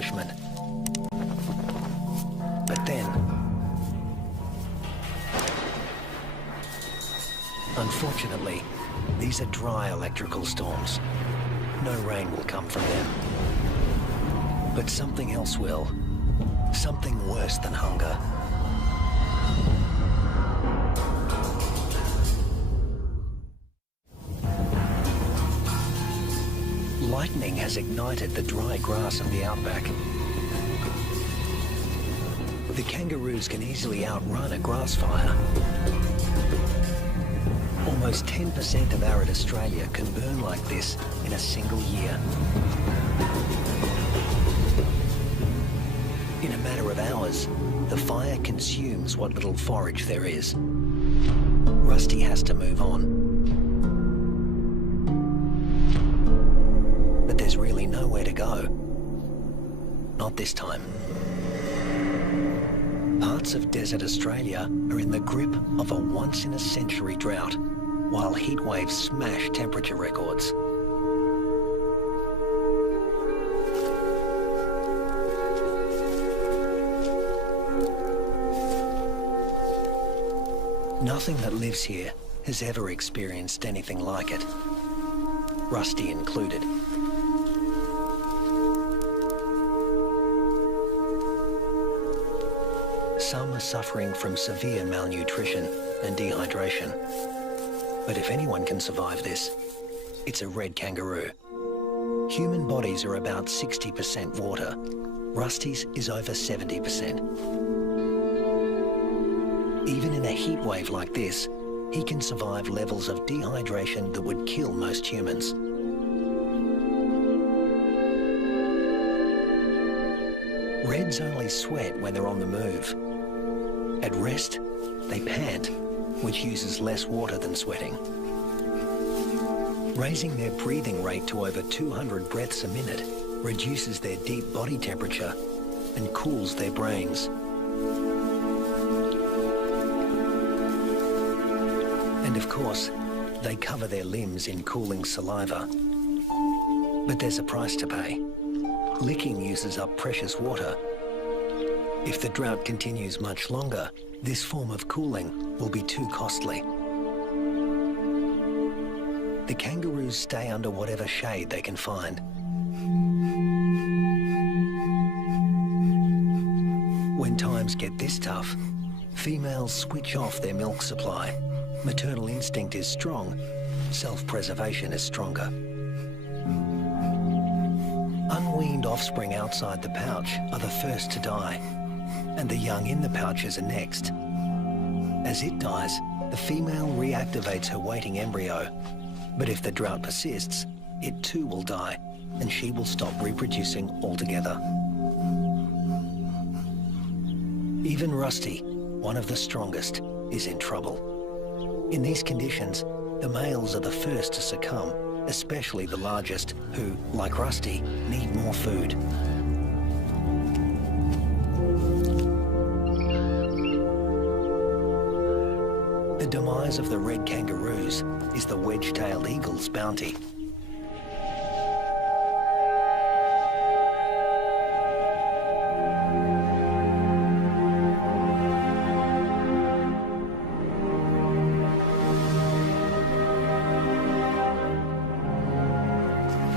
nourishment. But then, unfortunately, these are dry electrical storms. No rain will come from them. But something else will. Something worse than hunger. Lightning has ignited the dry grass of the outback. The kangaroos can easily outrun a grass fire. Almost 10% of arid Australia can burn like this in a single year. In a matter of hours, the fire consumes what little forage there is. Rusty has to move on. But there's really nowhere to go. Not this time. Parts of desert Australia are in the grip of a once-in-a-century drought, while heat waves smash temperature records. Nothing that lives here has ever experienced anything like it, Rusty included. Some are suffering from severe malnutrition and dehydration. But if anyone can survive this, it's a red kangaroo. Human bodies are about 60% water. Rusty's is over 70%. Even in a heat wave like this, he can survive levels of dehydration that would kill most humans. Reds only sweat when they're on the move. At rest, they pant, which uses less water than sweating. Raising their breathing rate to over 200 breaths a minute reduces their deep body temperature and cools their brains. And of course, they cover their limbs in cooling saliva. But there's a price to pay. Licking uses up precious water. If the drought continues much longer, this form of cooling will be too costly. The kangaroos stay under whatever shade they can find. When times get this tough, females switch off their milk supply. Maternal instinct is strong, self-preservation is stronger. Unweaned offspring outside the pouch are the first to die, and the young in the pouches are next. As it dies, the female reactivates her waiting embryo, but if the drought persists, it too will die, and she will stop reproducing altogether. Even Rusty, one of the strongest, is in trouble. In these conditions, the males are the first to succumb, especially the largest, who, like Rusty, need more food. The demise of the red kangaroos is the wedge-tailed eagle's bounty.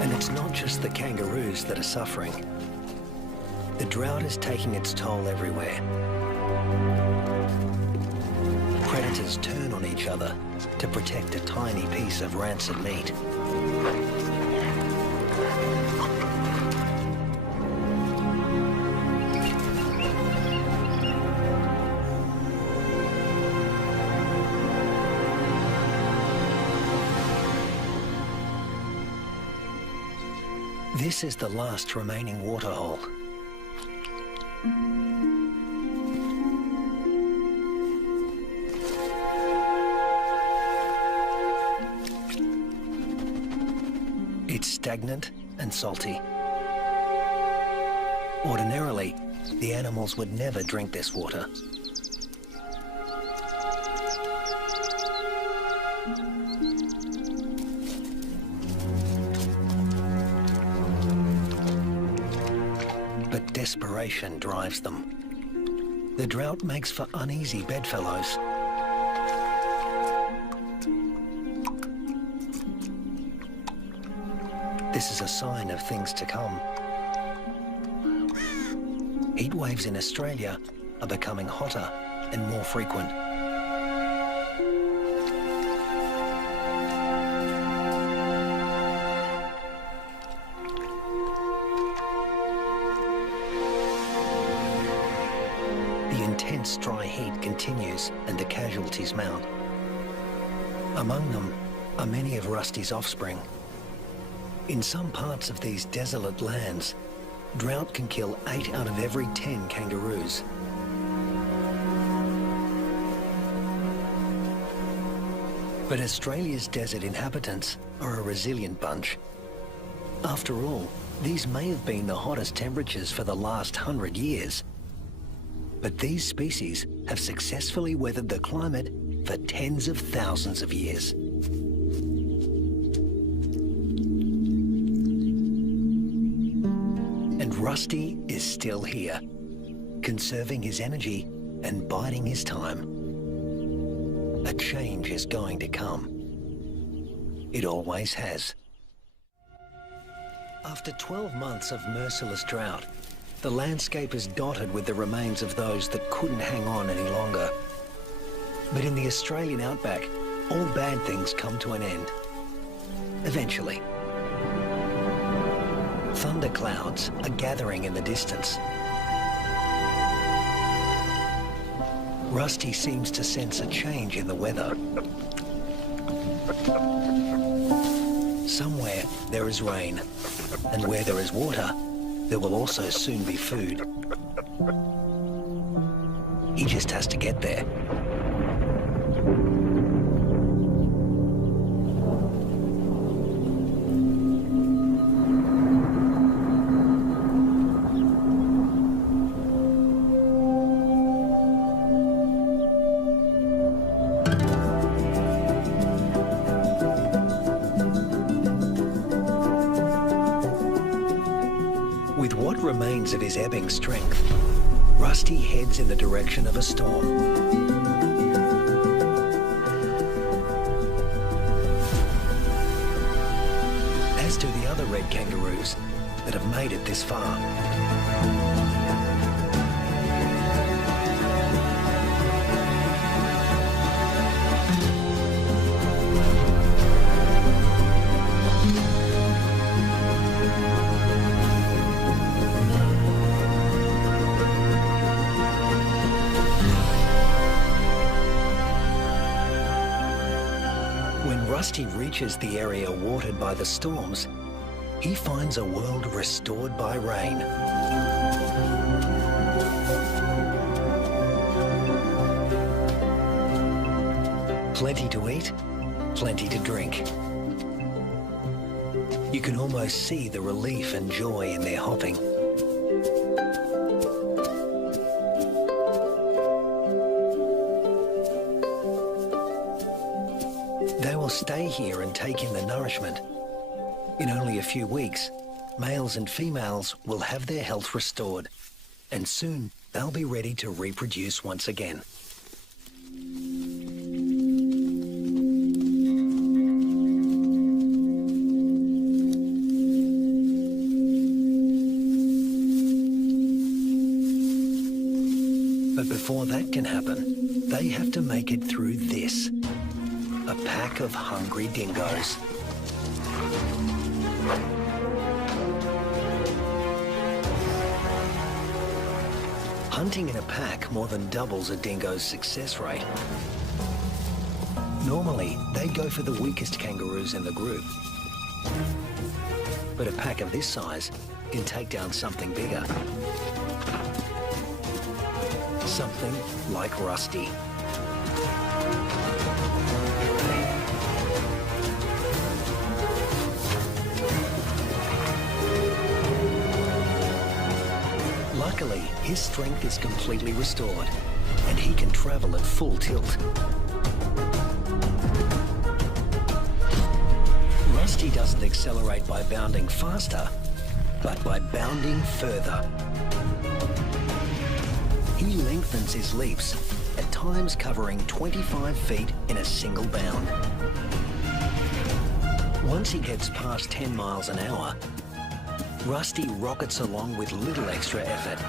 And it's not just the kangaroos that are suffering. The drought is taking its toll everywhere. Predators turn on each other to protect a tiny piece of rancid meat. This is the last remaining waterhole. It's stagnant and salty. Ordinarily, the animals would never drink this water. but desperation drives them. The drought makes for uneasy bedfellows. This is a sign of things to come. Heat waves in Australia are becoming hotter and more frequent. The intense dry heat continues and the casualties mount. Among them are many of Rusty's offspring. In some parts of these desolate lands, drought can kill 8 out of every 10 kangaroos. But Australia's desert inhabitants are a resilient bunch. After all, these may have been the hottest temperatures for the last 100 years. But these species have successfully weathered the climate for tens of thousands of years. And Rusty is still here, conserving his energy and biding his time. A change is going to come. It always has. After 12 months of merciless drought, the landscape is dotted with the remains of those that couldn't hang on any longer. But in the Australian outback, all bad things come to an end. Eventually. Thunderclouds are gathering in the distance. Rusty seems to sense a change in the weather. Somewhere there is rain, and where there is water, there will also soon be food. He just has to get there. With what remains of his ebbing strength, Rusty heads in the direction of a storm. As do the other red kangaroos that have made it this far. When Rusty reaches the area watered by the storms, he finds a world restored by rain. Plenty to eat, plenty to drink. You can almost see the relief and joy in their hopping. They will stay here and take in the nourishment. In only a few weeks, males and females will have their health restored, and soon they'll be ready to reproduce once again. But before that can happen, they have to make it through this. A pack of hungry dingoes. Hunting in a pack more than doubles a dingo's success rate. Normally, they go for the weakest kangaroos in the group. But a pack of this size can take down something bigger. Something like Rusty. Luckily, his strength is completely restored, and he can travel at full tilt. Rusty doesn't accelerate by bounding faster, but by bounding further. He lengthens his leaps, at times covering 25 feet in a single bound. Once he gets past 10 miles an hour, Rusty rockets along with little extra effort,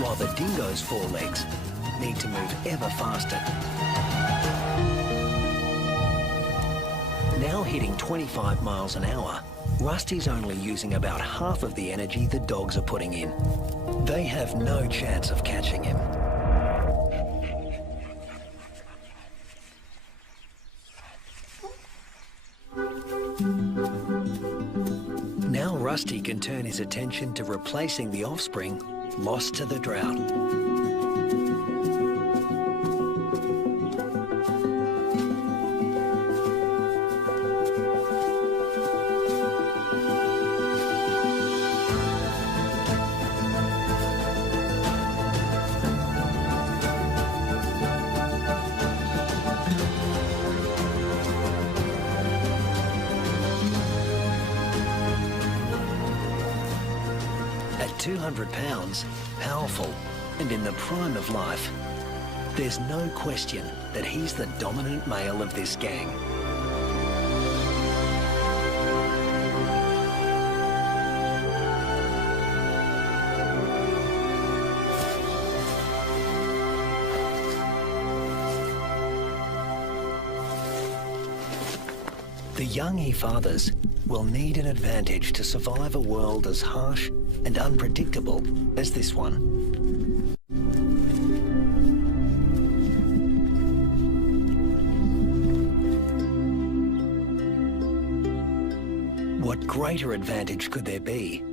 while the dingo's forelegs need to move ever faster. Now hitting 25 miles an hour, Rusty's only using about half of the energy the dogs are putting in. They have no chance of catching him. Now Rusty can turn his attention to replacing the offspring lost to the drought. At 200 pounds, powerful, and in the prime of life, there's no question that he's the dominant male of this gang. The young he fathers will need an advantage to survive a world as harsh and unpredictable as this one. What greater advantage could there be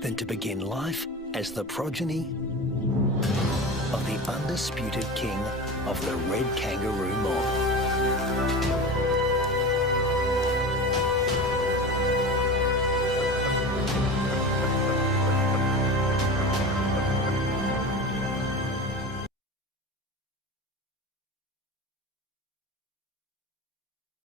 than to begin life as the progeny of the undisputed king of the red kangaroo mob?